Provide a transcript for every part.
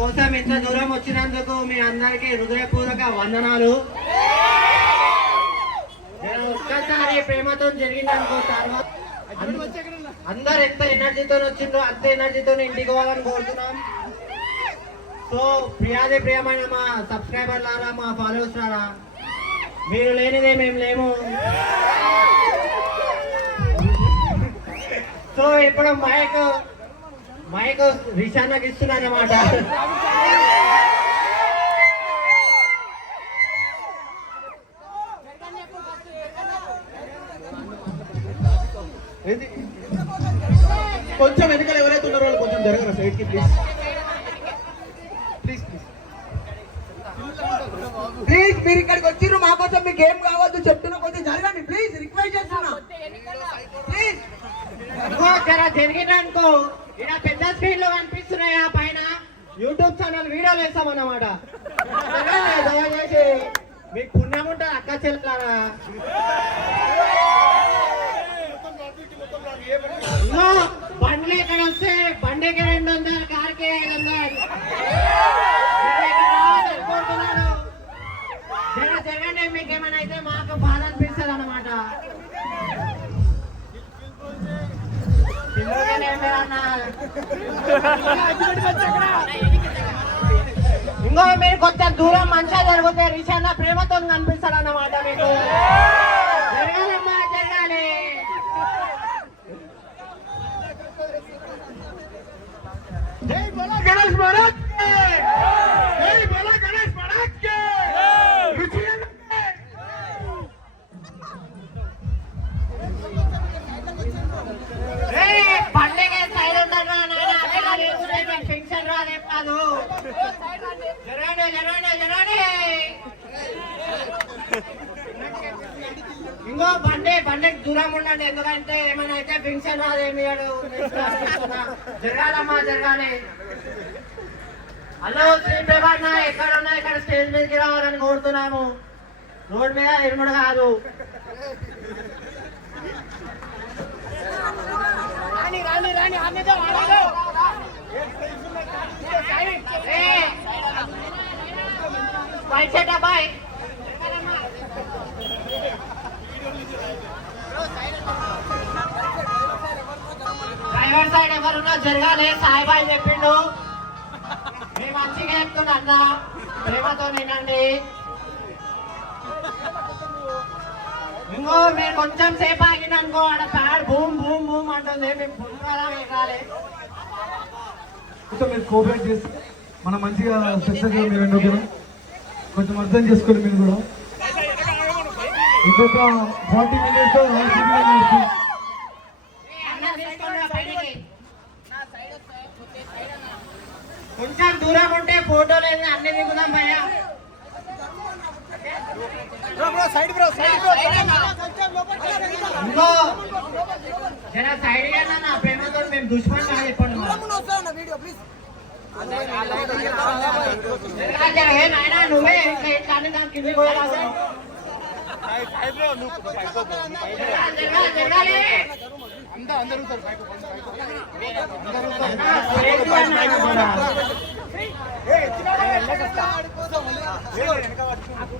కోసం ఇంత దూరం వచ్చినందుకు మీ అందరికీ హృదయపూర్వక వందనాలు. ఒక్కసారి ప్రేమతో జరిగిందనుకుంటాను. అందరు ఎంత ఎనర్జీతో వచ్చిందో అంత ఎనర్జీతో ఇంటికి పోవాలని కోరుతున్నాం. సో ప్రియమైన మా సబ్స్క్రైబర్లారా, మా ఫాలోవర్స్ లారా, మీరు లేనిదే మేము లేము. సో ఇప్పుడు మైక్ రిషాన్నకి ఇస్తున్నా అన్నమాట. కొంచెం వెనకాల ఎవరైతే ఉన్నారో వాళ్ళు కొంచెం జరగరా సైడ్ కి ప్లీజ్ ప్లీజ్ ప్లీజ్ ప్లీజ్. మీరు ఇక్కడికి వచ్చిర్రు, మా కోసం మీకు ఏం కావద్దు చెప్తున్నా, కొంచెం జరగండి ప్లీజ్, రిక్వెస్ట్ చేస్తున్నా ప్లీజ్. జరిగిననుకో ఇలా పెద్ద స్క్రీన్ లో కనిపిస్తున్నాయా పైన యూట్యూబ్ ఛానల్ వీడియోలు వేస్తామన్నమాట. దయచేసి మీకు పుణ్యం ఉంటుంది అక్క చెల్లారా. బండ్లు ఎక్కడ వస్తే బండికి 200, కార్కి 500. జరగండి, మీకేమైనా అయితే మాకు బాధ అనిపిస్తుంది అన్నమాట. ఇంకో మీరు కొంచెం దూరం మంచిగా జరిగితే రిషాన్న ప్రేమతో కనిపిస్తాడు అన్నమాట. మీకు జరగాలమ్మా, జరగాలి. జై బోలా గణేష్ మహారాజ్ కి, జై బోలా గణేష్ మహారాజ్ కి. పండుగ సైడ్ ఉండరు ఫంక్షన్ రాదే కాదు. జరగండి జరగండి జరగండి. ఇంకో బండికి దూరం ఉండండి, ఎందుకంటే ఏమైనా అయితే ఫంక్షన్ రాదేమి. జరగాలమ్మా, జరగాలి. హలో శ్రీ ప్రభాన్న, ఎక్కడున్నా ఇక్కడ స్టేజ్ మీదకి రావాలని కోరుతున్నాము. రోడ్ మీద ఇరుముడు కాదు. డ్రైవర్ సైడ్ ఎవరున్నా జరగాలి. సాయిబాయి చెప్పిండు, మేము మంచిగా చెప్తున్నా అన్న, ప్రేమతో వినండి. ఇంకో మీరు కొంచెం సేపు ఆగిననుకో అక్కడ ప్యాడ్ భూమ్ భూమ్ భూమ్ అంటుంది. మేము పునరా ఎగాలి. మీరు కోఆపరేట్ చేస్తే మనం మంచిగా సక్సెస్ మీరు కొంచెం అర్థం చేసుకోండి. మీరు కూడా ఇంకొక 40 minutes కొంచెం దూరం ఉంటే ఫోటో లేదు అన్ని దిగుదాం భయ్య. ఇంకో జర సైడ్ గా నా ప్రేమతో మేము దుష్మన్ కాదు చెప్పండి. నాయన నువ్వే ఇట్లా అన్ని దాని కింద పోయాలి.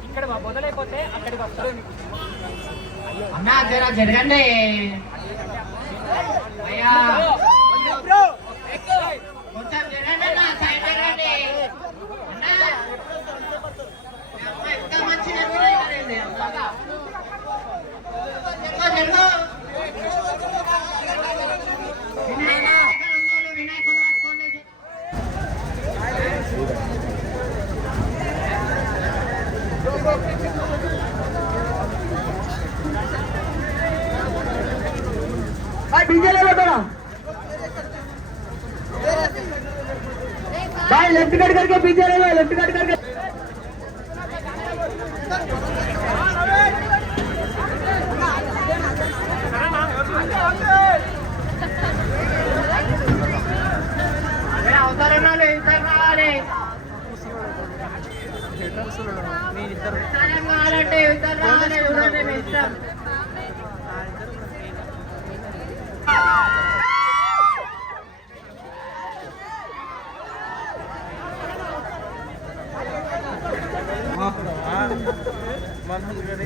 ఇక్కడ మొదలైపోతే అక్కడికి వస్తారు. అన్నా జర జరగండి అయ్యా, కొంచెం జరగండి అన్న, సైడ్ జరగండి అన్నా. ఎంత మంచి జరుగుతుంది వినాయకుడు పట్టుకోండి. डीजे ले लो थोड़ा भाई, लेफ्ट कट करके पीछे ले लो, लेफ्ट कट करके। అవసరం రావాలి కావాలంటే ఇద్దరు రావాలి, చూడండి మీ ఇష్టం.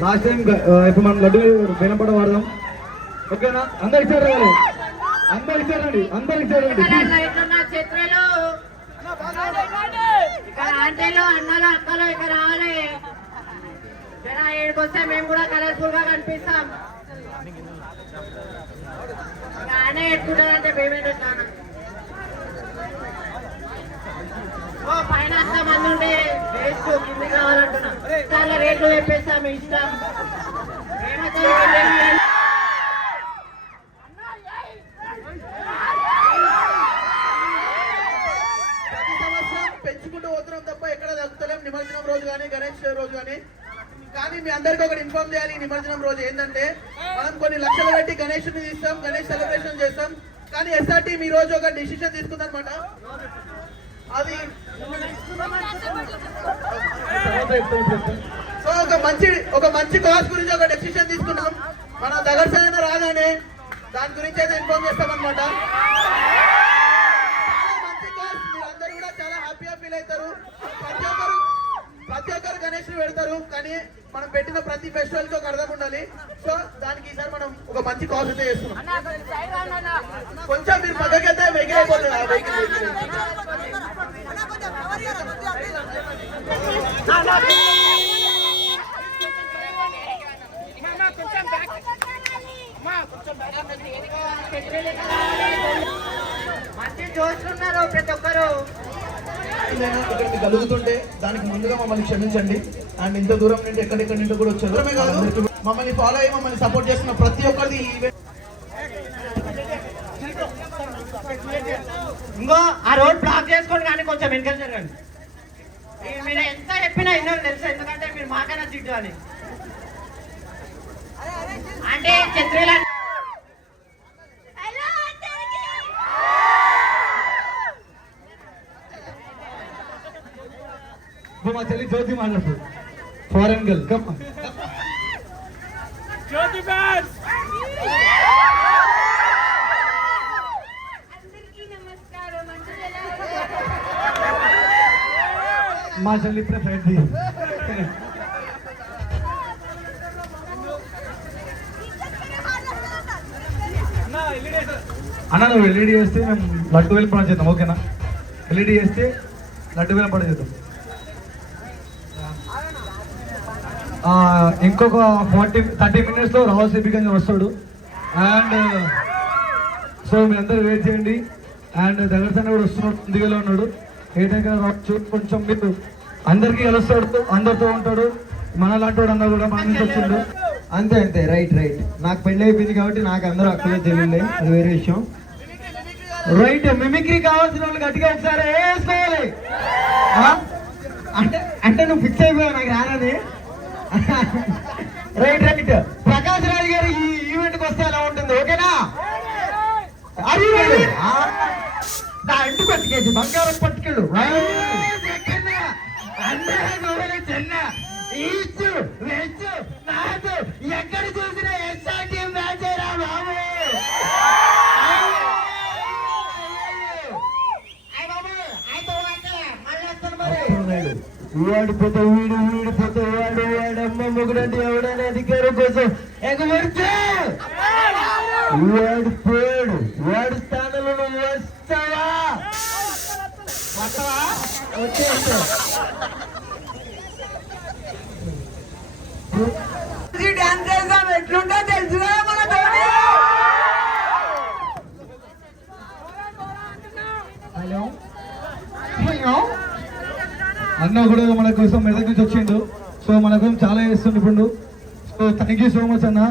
లాస్ట్ టైం ఇప్పుడు మనం లడ్డు వినపడ వాడదాం. ఓకేనా? అందరు ఇచ్చారు రండి, అందరు ఇచ్చారండి, అందరు ఇచ్చారండి. చిత్రలు ఇక్కడ ఆంటీలు అన్నలు అక్కలు ఇక్కడ రావాలి. జర ఏడుకొస్తే మేము కూడా కలర్ఫుల్ గా కనిపిస్తాం. ఆయన ఎట్టుకుంటారంటే పేమెంట్ ఎట్లానా? ఓ పైన అంత మంది ఉంటే వేస్ట్, కింది కావాలంటున్నా. చాలా రేట్లు చెప్పేస్తాం, మీ ఇష్టం. పెంచుకుంటూ పోతున్నాం తప్ప ఎక్కడ తగ్గుతలేం. నిమజ్జనం రోజు కానీ గణేష్ రోజు కానీ మీ అందరికీ ఒకటి ఇన్ఫార్మ్ చేయాలి. ఈ నిమజ్జనం రోజు ఏంటంటే మనం కొన్ని లక్షలు పెట్టి గణేష్ని తీస్తాం, గణేష్ సెలబ్రేషన్ చేస్తాం. కానీ ఎస్ఆర్ టీం ఈ రోజు ఒక డిసిషన్ తీసుకుందనమాట. అది సో ఒక మంచి కాజ్ గురించి ఒక డెసిషన్ తీసుకున్నాం. మన దగ్గర సరైన రాగానే దాని గురించి అయితే ఇన్ఫార్మ్ చేస్తామన్నమాట. మీరందరూ కూడా చాలా హ్యాపీగా ఫీల్ అవుతారు. ప్రతి ఒక్కరు గణేష్ పెడతారు, కానీ మనం పెట్టిన ప్రతి ఫెస్టివల్ కి ఒక అర్థం ఉండాలి. సో దానికి ఈసారి మనం ఒక మంచి కాజ్ అయితే చేస్తున్నాం. కొంచెం మీరు పక్కకైతే వెహికల్ అయిపోతుంది. మంచి చూస్తున్నారు ప్రతి ఒక్కరు. ఇక్కడికి కలుగుతుంటే దానికి ముందుగా మమ్మల్ని క్షమించండి. అండ్ ఇంత దూరం నుండి ఎక్కడెక్కడి నుండి కూడా వచ్చారు. మమ్మల్ని ఫాలో అయ్యి మమ్మల్ని సపోర్ట్ చేస్తున్న ప్రతి ఒక్కరిది ఇంకో ఆ రోడ్ బ్లాక్ చేసుకోండి, కానీ కొంచెం వెనకాల జరగండి. మీరు ఎంత చెప్పినా ఎన్నో తెలుసు, ఎందుకంటే మీరు మాకైనా తిట్టు అని. అంటే ఛత్రీల మా చెల్లి జ్యోతి మాట్లాడుతుంది. ఫారెన్ గర్ల్ కమ్ జ్యోతి ఫ్యాన్స్ మా చెల్లి ఇప్పుడే ఫ్లైట్ ది. అన్న నువ్వు ఎల్ఈడి చేస్తే మేము లడ్డు వెళ్ళిపోవడం చేద్దాం. ఓకేనా? ఎల్ఈడి చేస్తే లడ్డు వెళ్ళిపోవడం చేద్దాం. ఇంకొక 30 minutes రాహుల్ సిబిగంజ్ వస్తాడు. అండ్ సో మీరందరూ వెయిట్ చేయండి. అండ్ దగ్గర సన్న కూడా వస్తున్నాడు, ముందుగా ఉన్నాడు. ఏ టైం రావచ్చు, కొంచెం మీరు అందరికీ కలుస్తాడు, అందరితో ఉంటాడు. మన లాంటి వాడు అన్నా కూడా మన నుంచి వచ్చిండు. అంతే అంతే, రైట్ రైట్. నాకు పెళ్ళి అయిపోయింది కాబట్టి నాకు అందరూ అక్కడే తెలియలే, అది వేరే విషయం. రైట్, మిమిక్రీ కావాల్సిన వాళ్ళు గట్టిగా ఒకసారి వేసుకోవాలి. ఆ? అంటే అంటే నువ్వు ఫిక్స్ అయిపోయావు నాకు రానని. Right right. ప్రకాష్ రాజ్ గారు ఈ ఈవెంట్కి వస్తే ఎలా ఉంటుంది, ఓకేనా? అది నా ఇంటి పట్టుకేసి బంగారం పట్టుకెళ్ళు. ఎక్కడ చూసినా ఎస్ఆర్టీ మ్యాచ్ రా బాబు. వాడిపోతే వీడు, వీడిపోతే వాడు, వాడమ్మ మొగుడంటే ఎవడైనా అధికారం కోసం ఎగబడితే వాడు పోయాడు. వాడి స్థానంలో నువ్వు వస్తావా? వస్తావా? వచ్చేస్తా. డాన్స్ చేద్దాం, ఎట్లుంటో తెలుసుగా మన హలో హలో అన్న కూడా మన కోసం మెదక్ నుంచి వచ్చిండు. సో మన కోసం చాలా చేస్తుండు ఇప్పుడు. So thank you so much అన్న.